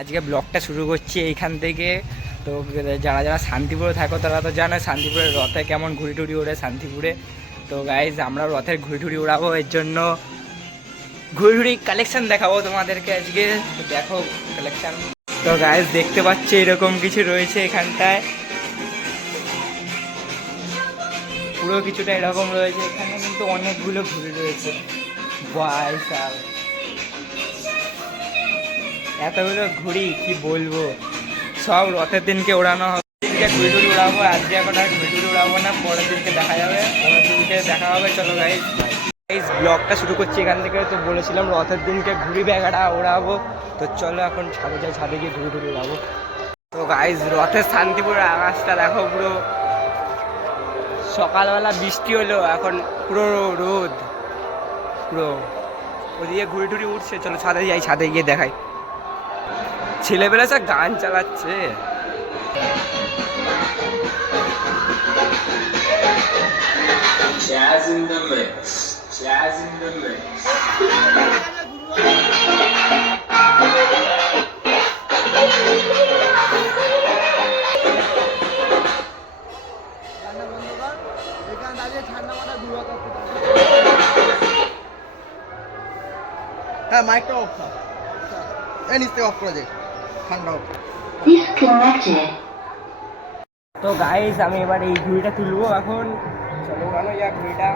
আজকে ব্লগটা শুরু করছি এইখান থেকে। তো যারা যারা শান্তিপুরে থাকো, তারা তো জানো শান্তিপুরের রথে কেমন ঘুরি টুরি ওড়ে শান্তিপুরে। তো গাইজ আমরা রথের ঘুরি টুরি ওড়াবো এর জন্য। ঘুরি টুরি কালেকশন দেখাবো তোমাদেরকে আজকে। দেখো কালেকশন তো গাইজ দেখতে পাচ্ছি এরকম কিছু রয়েছে এখানটায়। পুরো কিছুটা এরকম রয়েছে। এখানে কিন্তু অনেকগুলো ঘুরি রয়েছে। বয়সাল এতগুলো ঘুড়ি, কি বলব? সব রথের দিনকে ওড়ানো হবে। দিনকে ঘুড়ি টুড়ি উড়াবো আজকে এখন আর ঘুড়ি টুড়ি উড়াবো না, পরের দিনকে দেখা যাবে। পরের দিনকে দেখা হবে। চলো গাইজ গাইজ ব্লগটা শুরু করছি এখান থেকে। তো বলেছিলাম রথের দিনকে ঘুড়ি ব্যাগাটা ওড়াবো। তো চলো এখন ছাদে যাই, ছাদে গিয়ে ঘুড়ি টুড়ি উড়াবো তো গাইজ রথের শান্তিপুরের আকাশটা দেখো পুরো। সকালবেলা বৃষ্টি হলো, এখন পুরো রোদ। পুরো। ওদিকে ঘুড়ি টুড়ি উঠছে। চলো ছাদে যাই, ছাদে গিয়ে দেখাই। ছেলেবেলা সব গান চালাচ্ছে Jazz in the mix. Jazz in the mix. হ্যাঁ মাইকটা অফ এই নিচ থেকে অফ করে দে ঠান্ডা অফ Disconnected. তো গাইস আমি এবার এই ঘুড়িটা তুলবো এখন। চলো উড়ানো যাক ঘুড়িটা।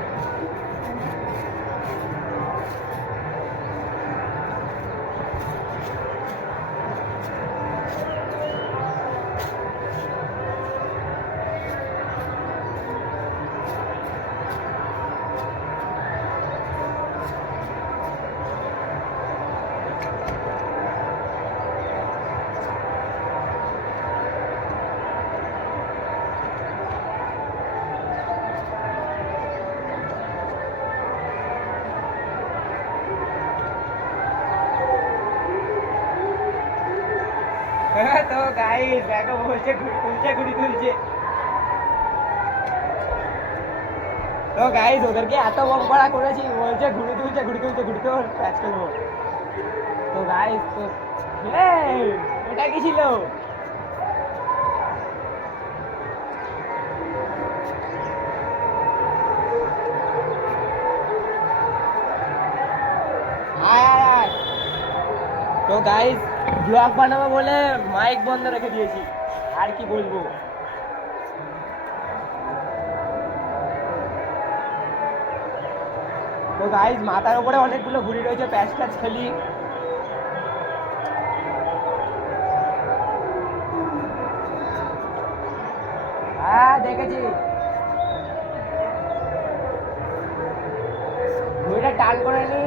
তো গাইস দেখো বলছে ঘুড়ি তুলছে ঘুড়ি তুলছে। তো গাইস ওদেরকে এত বক পড়া করেছি বলছে ঘুড়ি তুলছে ঘুড়ি তুলছে ঘুড়ি তো প্যাচ করব তো গাইস তো এই, এটা কি ছিল? আয় আয় আয়। তো গাইস ব্লগ বানাবো বলে মাইক বন্ধ রেখে দিয়েছি। আর কি বলব? তো গাইস মাথার উপরে অনেকগুলো ঘুড়ি রয়েছে, প্যাচ প্যাচ খেলি। হ্যাঁ দেখেছি। ঘুড়িটা টান করে নি।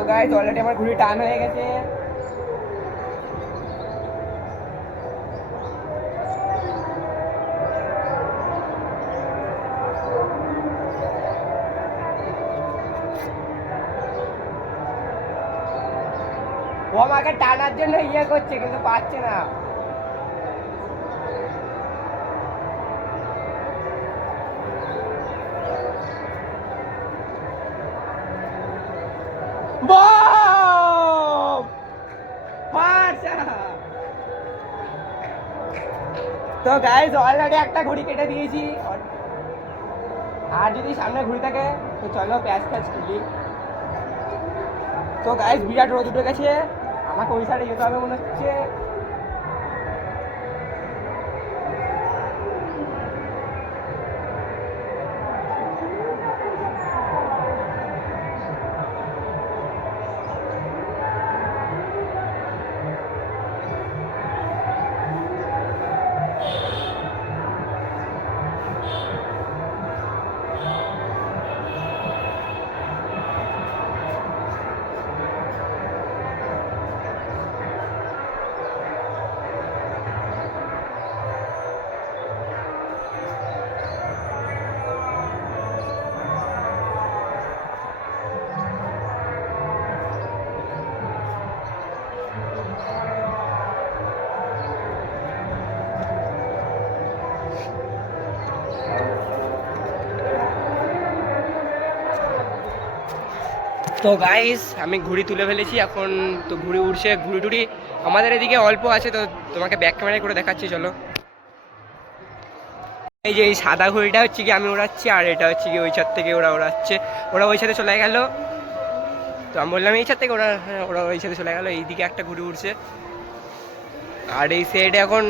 তো গাইস অলরেডি আমার ঘুড়ি টান হয়ে গেছে। ও আমাকে টানার জন্য ইয়ে করছে, কিন্তু পাচ্ছে না। তো গাইজ অলরেডি একটা ঘড়ি কেটে দিয়েছি। আর যদি সামনে ঘুরে থাকে, তো চলো প্যাচ প্যাচ খুলি। তো গাইজ বিরাট রোদ উঠে গেছে। আমাকে ওই সাইডে যেতে হবে মনে হচ্ছে। তো গাইস আমি ঘুড়ি তুলে ফেলেছি, এখন তো ঘুড়ি উড়ছে, ঘুড়ি টুড়ি আমাদের এদিকে অল্প আছে, তো তোমাকে ব্যাক ক্যামেরায় করে দেখাচ্ছি, চলো। এই যে এই সাদা ঘুড়িটা হচ্ছে কি, আমি ওড়াচ্ছি আর এটা হচ্ছে কি, ওই ছাদ থেকে ওরা ওড়াচ্ছে ওরা ওই সাথে চলে গেল। তো আমি বললাম, এই ছাদ থেকে ওরা ওরা ওই সাথে চলে গেল, এইদিকে একটা ঘুড়ি উড়ছে। আর এই সাইডে এখন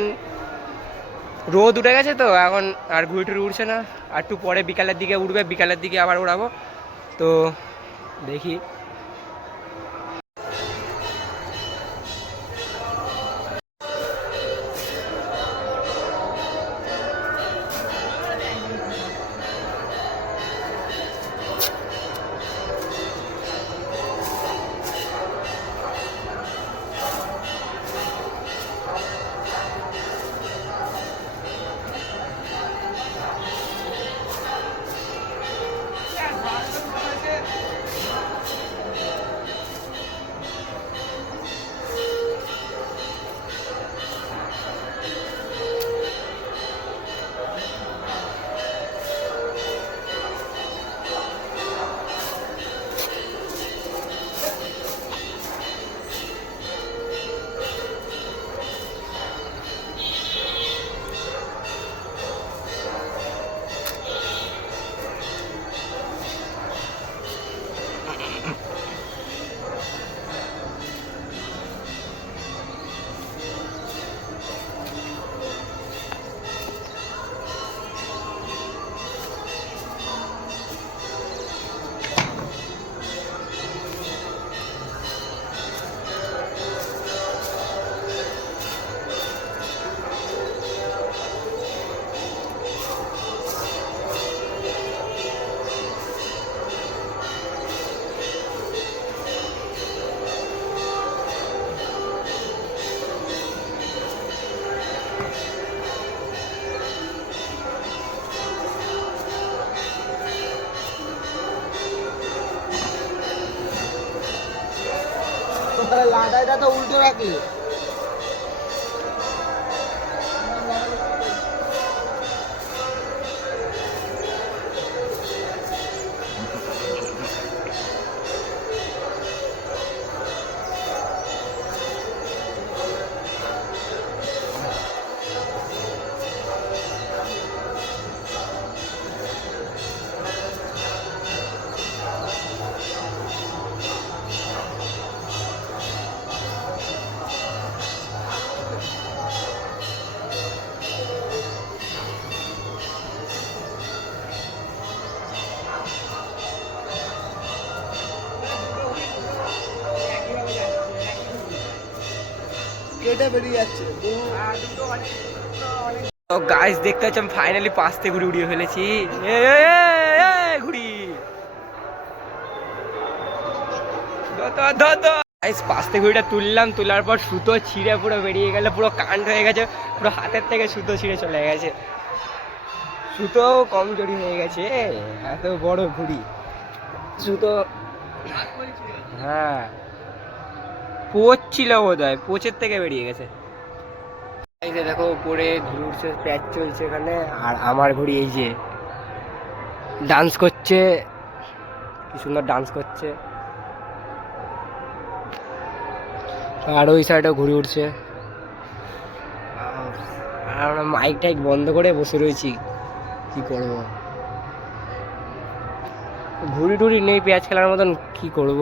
রোদ উঠে গেছে তো, এখন আর ঘুড়ি টুড়ি উড়ছে না। আর একটু পরে বিকালের দিকে উঠবে বিকালের দিকে আবার উড়াবো। তো দেখি তো উল্টে রাখলে। তো গাইস দেখতে পাচ্ছি আমি ফাইনালি পাশ থেকে ঘুড়ি উড়িয়ে ফেলেছি। ঘুড়ি। গাইস ঘুড়িটা তুললাম, তোলার পর সুতো ছিঁড়ে পুরো বেরিয়ে গেল, পুরো কাণ্ড হয়ে গেছে, পুরো হাতের থেকে সুতো ছিঁড়ে চলে গেছে। সুতো কমজোরি হয়ে গেছে, এত বড় ঘুড়ি। সুতো হ্যাঁ। পোচ ছিল বোধ হয় পোচের থেকে বেরিয়ে গেছে। দেখো, উপরে ঘুরে উঠছে, প্যাচ চলছে এখানে, আর আমার ঘড়ি এই যে ডান্স করছে, কি সুন্দর ডান্স করছে। আর ওই সাইডেও ঘুরে উঠছে। আর আমরা মাইক টাইক বন্ধ করে বসে রয়েছি, কি করব? ঘুড়ি টুড়ি নেই পেঁয়াজ খেলার মতন, কি করব?